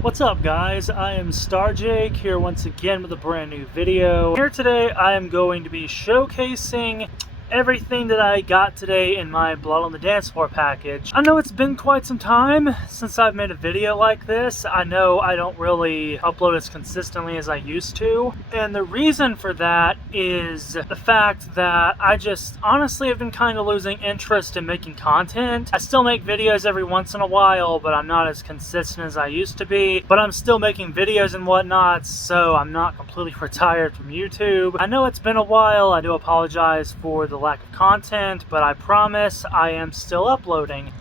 What's up guys, I am StarJake here once again with a brand new video. Here today I am going to be showcasing everything that I got today in my Blood on the Dance Floor package. I know it's been quite some time since I've made a video like this. I know I don't really upload as consistently as I used to, and the reason for that is the fact that I just honestly have been kind of losing interest in making content. I still make videos every once in a while, but I'm not as consistent as I used to be. But I'm still making videos and whatnot, so I'm not completely retired from YouTube. I know it's been a while. I do apologize for the lack of content, but I promise I am still uploading.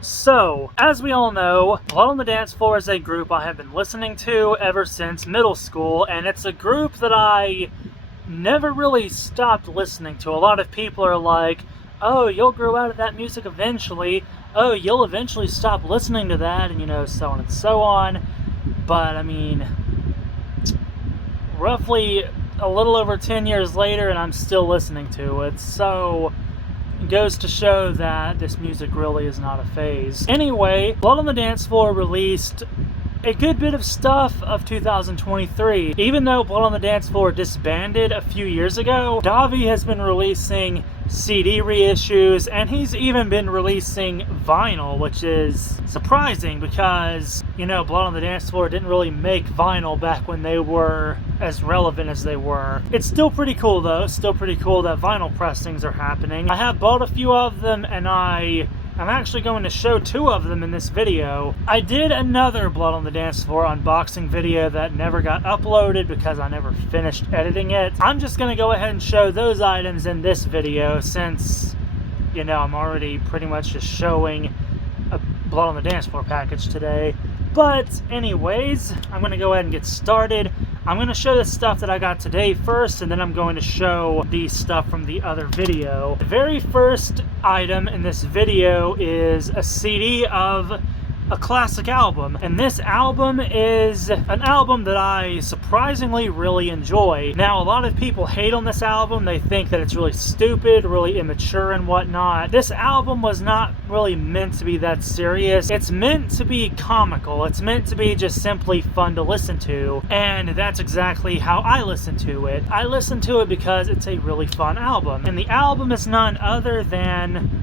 So, as we all know, Blood on the Dance Floor is a group I have been listening to ever since middle school, and it's a group that I never really stopped listening to. A lot of people are like, oh, you'll grow out of that music eventually. Oh, you'll eventually stop listening to that, and you know, so on and so on. But, I mean, roughly a little over 10 years later, and I'm still listening to it. So, it goes to show that this music really is not a phase. Anyway, Blood on the Dance Floor released a good bit of stuff of 2023. Even though Blood on the Dance Floor disbanded a few years ago, Davi has been releasing CD reissues, and he's even been releasing vinyl, which is surprising because, you know, Blood on the Dance Floor didn't really make vinyl back when they were as relevant as they were. It's still pretty cool though, still pretty cool that vinyl pressings are happening. I have bought a few of them, and I'm actually going to show 2 of them in this video. I did another Blood on the Dance Floor unboxing video that never got uploaded because I never finished editing it. I'm just going to go ahead and show those items in this video since, you know, I'm already pretty much just showing a Blood on the Dance Floor package today. But anyways, I'm going to go ahead and get started. I'm going to show the stuff that I got today first, and then I'm going to show the stuff from the other video. The very first item in this video is a CD of a classic album, and this album is an album that I surprisingly really enjoy. Now, a lot of people hate on this album. They think that it's really stupid, really immature and whatnot. This album was not really meant to be that serious. It's meant to be comical. It's meant to be just simply fun to listen to, and that's exactly how I listen to it. I listen to it because it's a really fun album, and the album is none other than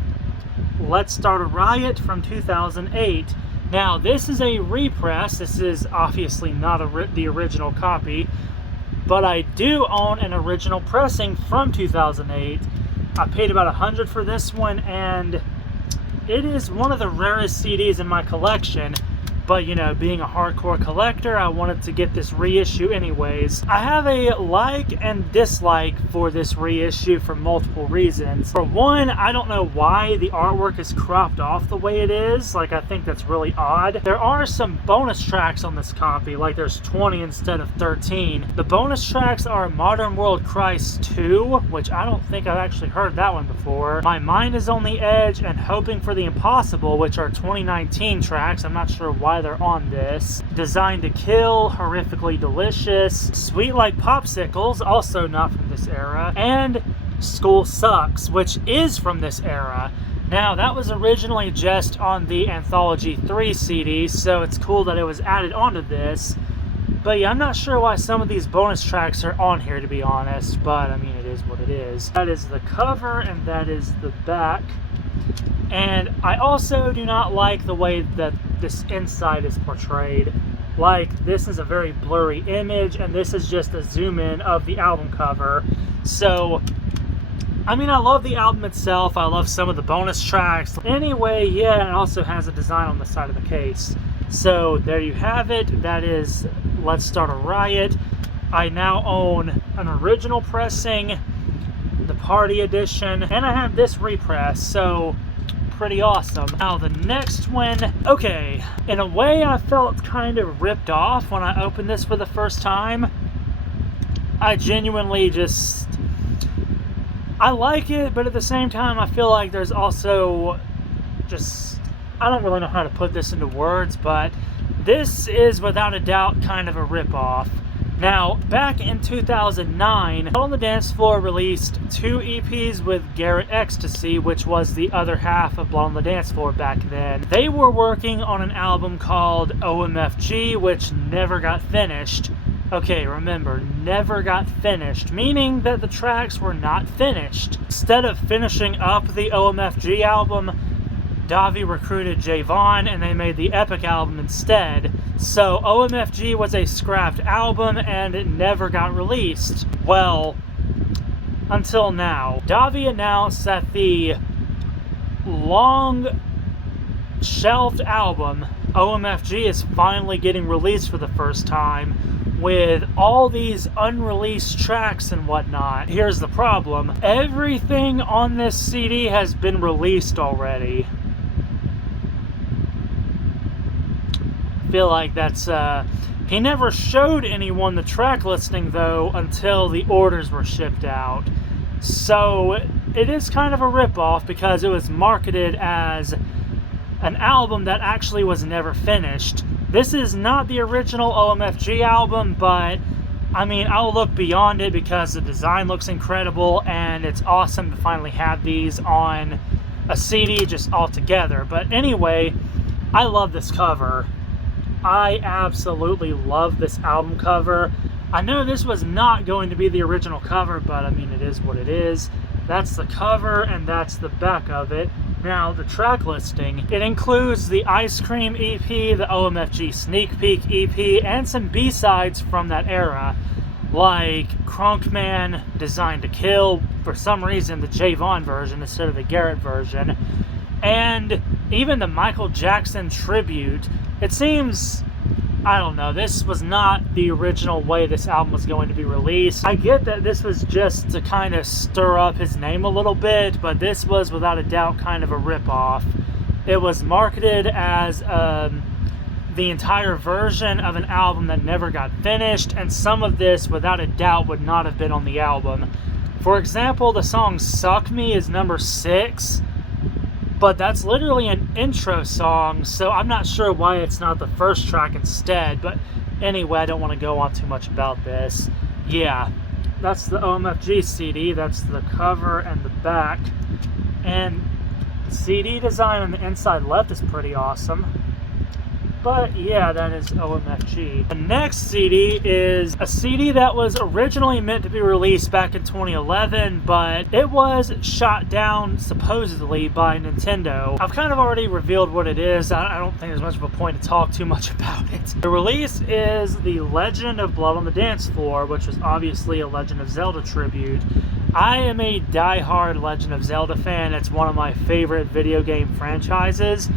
Let's Start a Riot from 2008. Now, this is a repress. This is obviously not the original copy, but I do own an original pressing from 2008. I paid about $100 for this one, and it is one of the rarest CDs in my collection. But, you know, being a hardcore collector, I wanted to get this reissue anyways. I have a like and dislike for this reissue for multiple reasons. For one, I don't know why the artwork is cropped off the way it is. Like, I think that's really odd. There are some bonus tracks on this copy, like there's 20 instead of 13. The bonus tracks are Modern World Christ 2, which I don't think I've actually heard that one before. My Mind is on the Edge and Hoping for the Impossible, which are 2019 tracks. I'm not sure why they're on this. Designed to Kill, Horrifically Delicious, Sweet Like Popsicles, also not from this era, and School Sucks, which is from this era. Now, that was originally just on the Anthology 3 CD, so it's cool that it was added onto this. But yeah, I'm not sure why some of these bonus tracks are on here, to be honest, but I mean, it is what it is. That is the cover, and that is the back. And I also do not like the way that this inside is portrayed. Like, this is a very blurry image, and this is just a zoom in of the album cover. So, I mean, I love the album itself. I love some of the bonus tracks. Anyway, yeah, it also has a design on the side of the case. So, there you have it. That is Let's Start a Riot. I now own an original pressing, the Party Edition, and I have this repress, so pretty awesome. Now the next one, okay, in a way I felt kind of ripped off when I opened this for the first time. I genuinely I like it, but at the same time I feel like there's also I don't really know how to put this into words, but this is without a doubt kind of a rip-off. Now, back in 2009, Blood on the Dance Floor released 2 EPs with Garrett Ecstasy, which was the other half of Blood on the Dance Floor back then. They were working on an album called OMFG, which never got finished. Okay, remember, never got finished, meaning that the tracks were not finished. Instead of finishing up the OMFG album, Davi recruited Javon and they made the Epic album instead. So OMFG was a scrapped album and it never got released. Well, until now. Davi announced that the long shelved album, OMFG, is finally getting released for the first time with all these unreleased tracks and whatnot. Here's the problem. Everything on this CD has been released already. Feel like that's he never showed anyone the track listing though until the orders were shipped out, so it is kind of a ripoff because it was marketed as an album that actually was never finished. This is not the original OMFG album, but I mean, I'll look beyond it because the design looks incredible and it's awesome to finally have these on a CD just all together. But anyway, I love this cover. I absolutely love this album cover. I know this was not going to be the original cover, but I mean, it is what it is. That's the cover and that's the back of it. Now, the track listing, it includes the Ice Cream EP, the OMFG Sneak Peek EP, and some B-sides from that era, like Crunk Man, Designed to Kill, for some reason the Javon version instead of the Garrett version, and even the Michael Jackson tribute. It seems, I don't know, this was not the original way this album was going to be released. I get that this was just to kind of stir up his name a little bit, but this was without a doubt kind of a ripoff. It was marketed as the entire version of an album that never got finished, and some of this without a doubt would not have been on the album. For example, the song Suck Me is number 6, but that's literally an intro song, so I'm not sure why it's not the first track instead. But anyway, I don't want to go on too much about this. Yeah, that's the OMFG CD. That's the cover and the back. And the CD design on the inside left is pretty awesome. But yeah, that is OMFG. The next CD is a CD that was originally meant to be released back in 2011, but it was shot down supposedly by Nintendo. I've kind of already revealed what it is. I don't think there's much of a point to talk too much about it. The release is The Legend of Blood on the Dance Floor, which was obviously a Legend of Zelda tribute. I am a die-hard Legend of Zelda fan. It's one of my favorite video game franchises.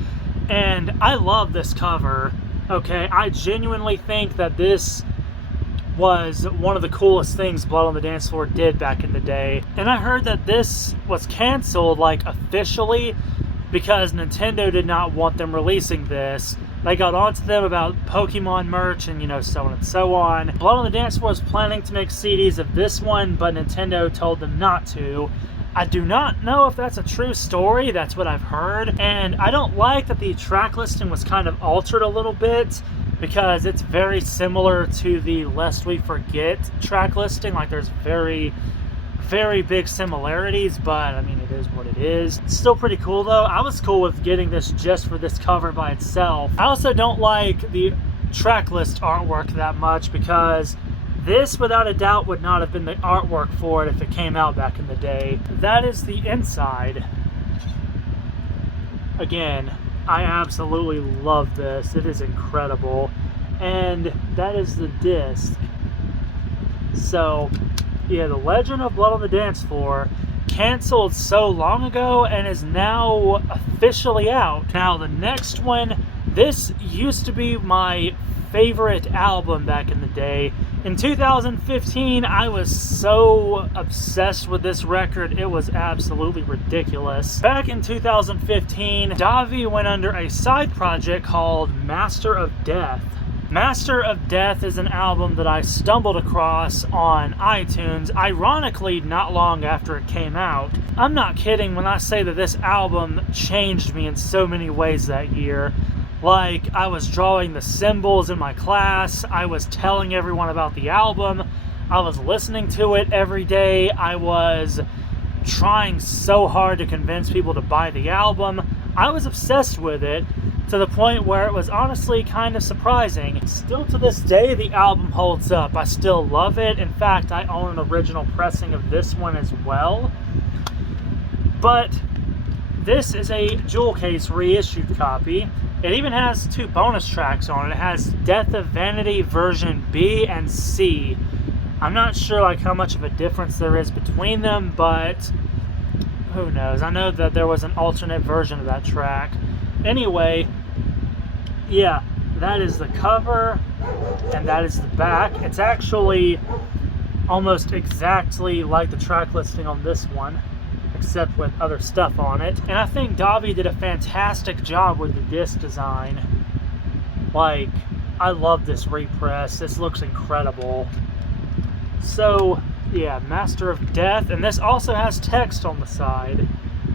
And I love this cover, okay? I genuinely think that this was one of the coolest things Blood on the Dance Floor did back in the day. And I heard that this was canceled, like, officially, because Nintendo did not want them releasing this. They got onto them about Pokemon merch and, you know, so on and so on. Blood on the Dance Floor was planning to make CDs of this one, but Nintendo told them not to. I do not know if that's a true story. That's what I've heard. And I don't like that the track listing was kind of altered a little bit, because it's very similar to the Lest We Forget track listing. Like, there's very, very big similarities, but I mean, it is what it is. It's still pretty cool though. I was cool with getting this just for this cover by itself. I also don't like the track list artwork that much, because this, without a doubt, would not have been the artwork for it if it came out back in the day. That is the inside. Again, I absolutely love this. It is incredible. And that is the disc. So, yeah, The Legend of Blood on the Dance Floor, canceled so long ago and is now officially out. Now, the next one, this used to be my favorite album back in the day. In 2015, I was so obsessed with this record, it was absolutely ridiculous. Back in 2015, Davi went under a side project called Master of Death. Master of Death is an album that I stumbled across on iTunes, ironically not long after it came out. I'm not kidding when I say that this album changed me in so many ways that year. Like, I was drawing the symbols in my class, I was telling everyone about the album, I was listening to it every day, I was trying so hard to convince people to buy the album. I was obsessed with it to the point where it was honestly kind of surprising. Still to this day, the album holds up. I still love it. In fact, I own an original pressing of this one as well. But this is a jewel case reissued copy. It even has 2 bonus tracks on it. It has Death of Vanity version B and C. I'm not sure like how much of a difference there is between them, but who knows? I know that there was an alternate version of that track. Anyway, yeah, that is the cover, and that is the back. It's actually almost exactly like the track listing on this one, except with other stuff on it. And I think Davi did a fantastic job with the disc design. Like, I love this repress. This looks incredible. So, yeah, Master of Death, and this also has text on the side.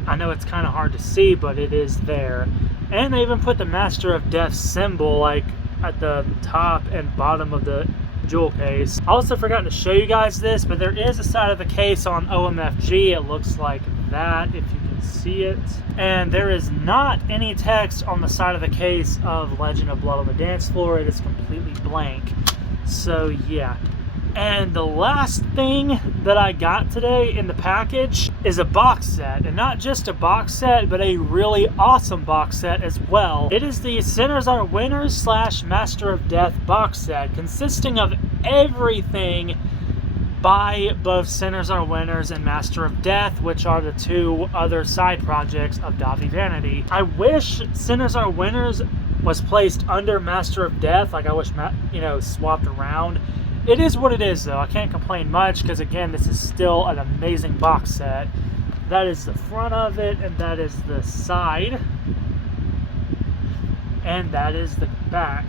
I know it's kind of hard to see, but it is there. And they even put the Master of Death symbol, like, at the top and bottom of the jewel case. I also forgot to show you guys this, but there is a side of the case on OMFG. It looks like that, if you can see it. And there is not any text on the side of the case of Legend of Blood on the Dance Floor. It is completely blank. So, yeah. And the last thing that I got today in the package is a box set. And not just a box set, but a really awesome box set as well. It is the Sinners Are Winners / Master of Death box set, consisting of everything by both Sinners Are Winners and Master of Death, which are the 2 other side projects of Davi Vanity. I wish Sinners Are Winners was placed under Master of Death. Like, I wish, swapped around. It is what it is, though. I can't complain much, because, again, this is still an amazing box set. That is the front of it, and that is the side. And that is the back.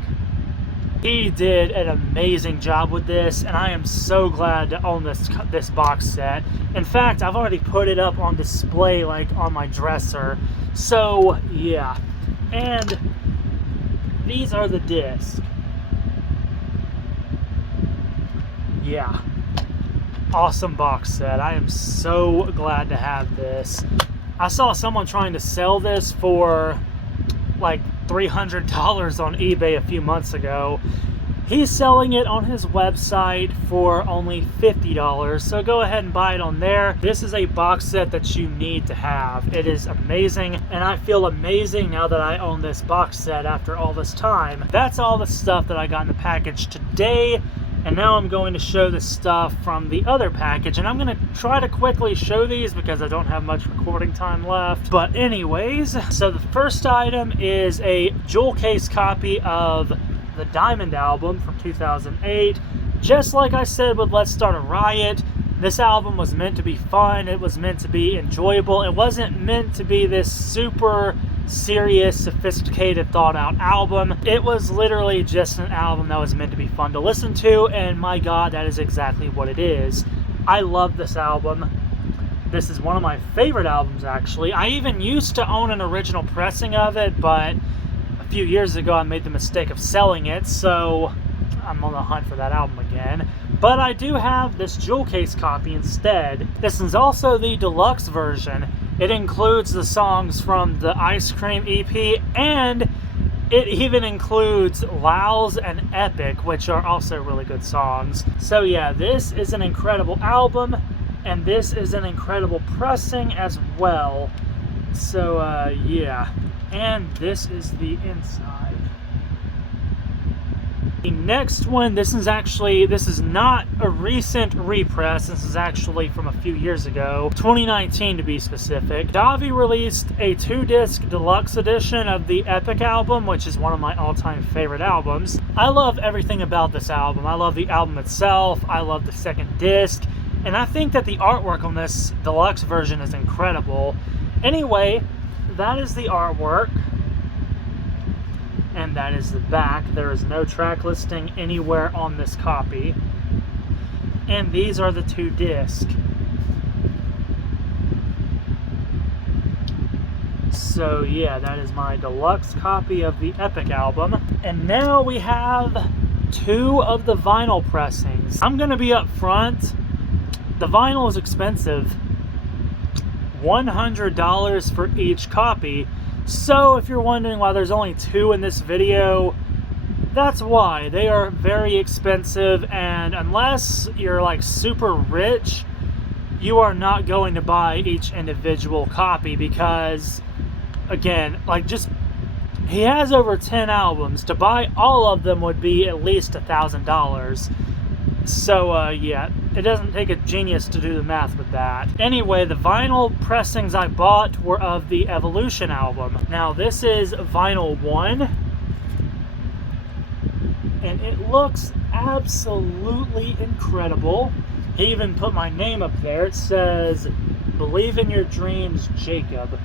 He did an amazing job with this, and I am so glad to own this box set. In fact, I've already put it up on display, like, on my dresser. So, yeah. And these are the discs. Yeah, awesome box set. I am so glad to have this. I saw someone trying to sell this for like $300 on eBay a few months ago. He's selling it on his website for only $50, so go ahead and buy it on there. This is a box set that you need to have. It is amazing, and I feel amazing now that I own this box set after all this time. That's all the stuff that I got in the package today. And now I'm going to show the stuff from the other package, and I'm going to try to quickly show these because I don't have much recording time left. But anyways, so the first item is a jewel case copy of the Diamond album from 2008. Just like I said with Let's Start a Riot, this album was meant to be fun, it was meant to be enjoyable, it wasn't meant to be this super serious, sophisticated, thought-out album. It was literally just an album that was meant to be fun to listen to, and my god, that is exactly what it is. I love this album. This is one of my favorite albums, actually. I even used to own an original pressing of it, but a few years ago I made the mistake of selling it, so I'm on the hunt for that album again. But I do have this jewel case copy instead. This is also the deluxe version. It includes the songs from the Ice Cream EP, and it even includes Laos and Epic, which are also really good songs. So yeah, this is an incredible album, and this is an incredible pressing as well. So yeah, and this is the inside. The next one, this is not a recent repress, this is actually from a few years ago, 2019 to be specific. Davi released a 2-disc deluxe edition of the Epic album, which is one of my all-time favorite albums. I love everything about this album. I love the album itself, I love the second disc, and I think that the artwork on this deluxe version is incredible. Anyway, that is the artwork. And that is the back. There is no track listing anywhere on this copy. And these are the 2 discs. So yeah, that is my deluxe copy of the Epic album. And now we have 2 of the vinyl pressings. I'm gonna be up front. The vinyl is expensive. $100 for each copy. So if you're wondering why there's only 2 in this video, that's why. They are very expensive, and unless you're like super rich, you are not going to buy each individual copy because, again, like, just he has over 10 albums. To buy all of them would be at least $1,000. So yeah, it doesn't take a genius to do the math with that. Anyway, the vinyl pressings I bought were of the Evolution album. Now this is vinyl 1, and it looks absolutely incredible. He even put my name up there. It says, "Believe in your dreams, Jacob."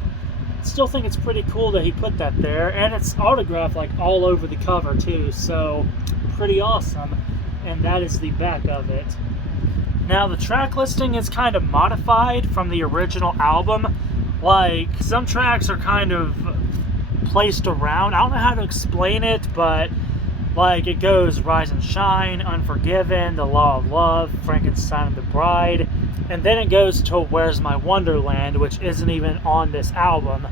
Still think it's pretty cool that he put that there, and it's autographed like all over the cover too, so pretty awesome. And that is the back of it. Now the track listing is kind of modified from the original album. Like, some tracks are kind of placed around. I don't know how to explain it, but like, it goes Rise and Shine, Unforgiven, The Law of Love, Frankenstein and the Bride, and then it goes to Where's My Wonderland, which isn't even on this album.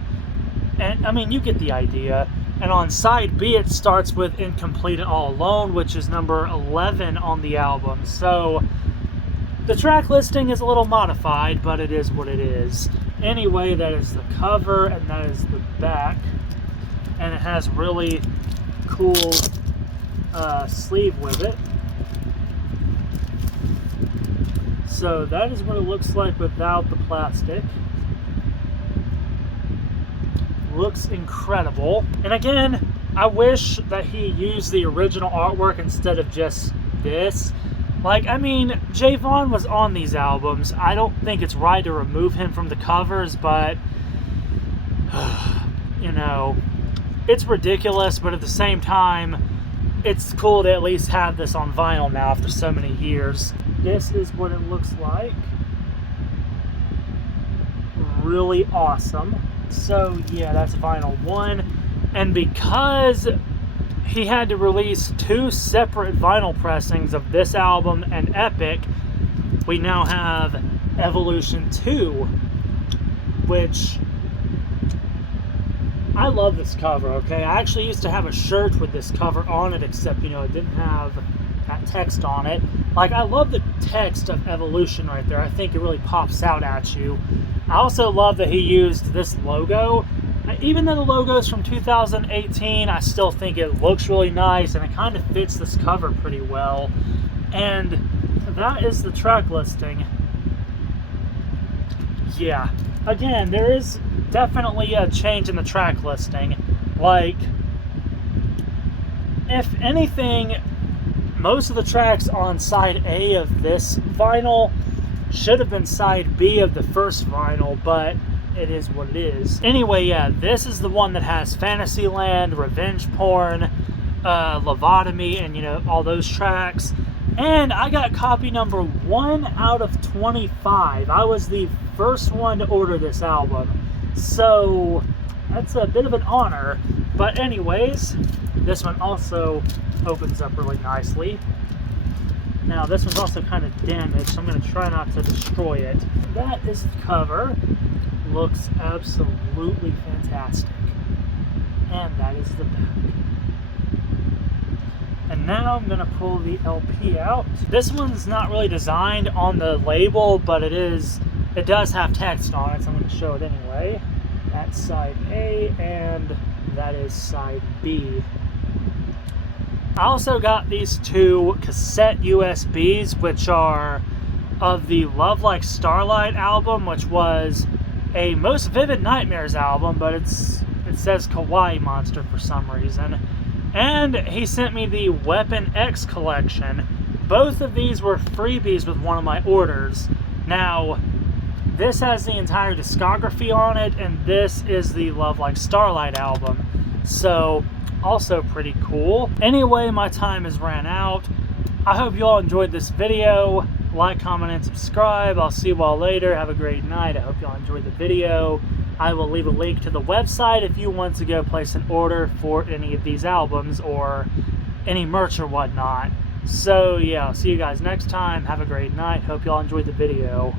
And I mean, you get the idea. And on side B, it starts with Incomplete and All Alone, which is number 11 on the album. So the track listing is a little modified, but it is what it is. Anyway, that is the cover, and that is the back. And it has really cool sleeve with it. So that is what it looks like without the plastic. Looks incredible. And again, I wish that he used the original artwork instead of just this. Like, I mean, Javon was on these albums. I don't think it's right to remove him from the covers, but you know, it's ridiculous, but at the same time, it's cool to at least have this on vinyl now after so many years. This is what it looks like. Really awesome. So yeah, that's vinyl 1. And because he had to release 2 separate vinyl pressings of this album and Epic, we now have Evolution 2, which I love this cover, okay? I actually used to have a shirt with this cover on it, except, you know, it didn't have that text on it. Like, I love the text of Evolution right there. I think it really pops out at you. I also love that he used this logo. Even though the logo is from 2018, I still think it looks really nice, and it kind of fits this cover pretty well. And that is the track listing. Yeah. Again, there is definitely a change in the track listing. Like, if anything, most of the tracks on side A of this vinyl should have been side B of the first vinyl, but it is what it is. Anyway, yeah, this is the one that has Fantasyland, Revenge Porn, Lobotomy, and, you know, all those tracks. And I got copy number 1 out of 25. I was the first one to order this album. So that's a bit of an honor. But anyways, this one also opens up really nicely. Now this one's also kind of damaged, so I'm going to try not to destroy it. That is the cover. Looks absolutely fantastic. And that is the back. And now I'm going to pull the LP out. This one's not really designed on the label, but it does have text on it, so I'm going to show it anyway. That's side A, and that is side B. I also got these 2 cassette USBs, which are of the Love Like Starlight album, which was a Most Vivid Nightmares album, but it says Kawaii Monster for some reason. And he sent me the Weapon X collection. Both of these were freebies with one of my orders. Now, this has the entire discography on it, and this is the Love Like Starlight album. So, also pretty cool. Anyway, my time has ran out. I hope you all enjoyed this video. Like, comment, and subscribe. I'll see you all later. Have a great night. I hope you all enjoyed the video. I will leave a link to the website if you want to go place an order for any of these albums or any merch or whatnot. So yeah, I'll see you guys next time. Have a great night. Hope y'all enjoyed the video.